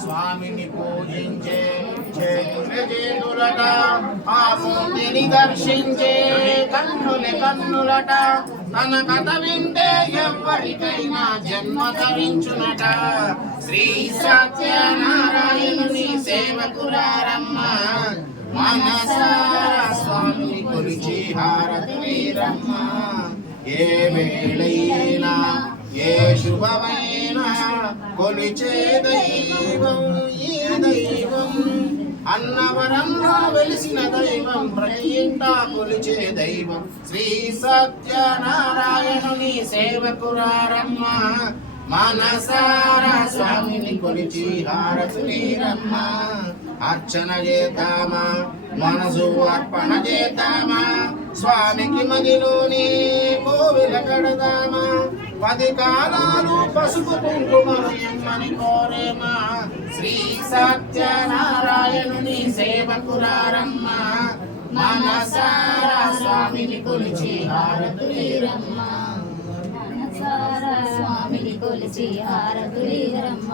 స్వామిని పూజించే చేతులట ఆ మూర్తిని దర్శించే కన్నులట తన కథ వింటే ఎవరికైనా జన్మ ధరించునట. శ్రీ సత్యనారాయణుని సేవకులారమ్మ మనసారా స్వామిని కొలిచి హారతులీరమ్మ. ఏ వేళైనా ఏ శుభమైనా కొలిచే దైవం ఈ దైవం. అన్నవరంలో వెలిసిన దైవం ప్రతి ఇంటా కొలిచే దైవం. శ్రీ సత్యనారాయణుని సేవకురారమ్మ మనసారా స్వామిని కొలిచి హారతులీరమ్మ. అర్చన చేద్దామా మనసు అర్పణ చేద్దామా స్వామికి మదిలోని కోవిల కడదామా. 10 కాలాలు పసుపు కుంకుమను ఎమ్మని కోరేమా. శ్రీ సత్యనారాయణుని సేవకులారమ్మ మనసారా స్వామిని కొలిచి హారతులీరమ్మ. స్వామిని కొలిచి హారతులీరమ్మ.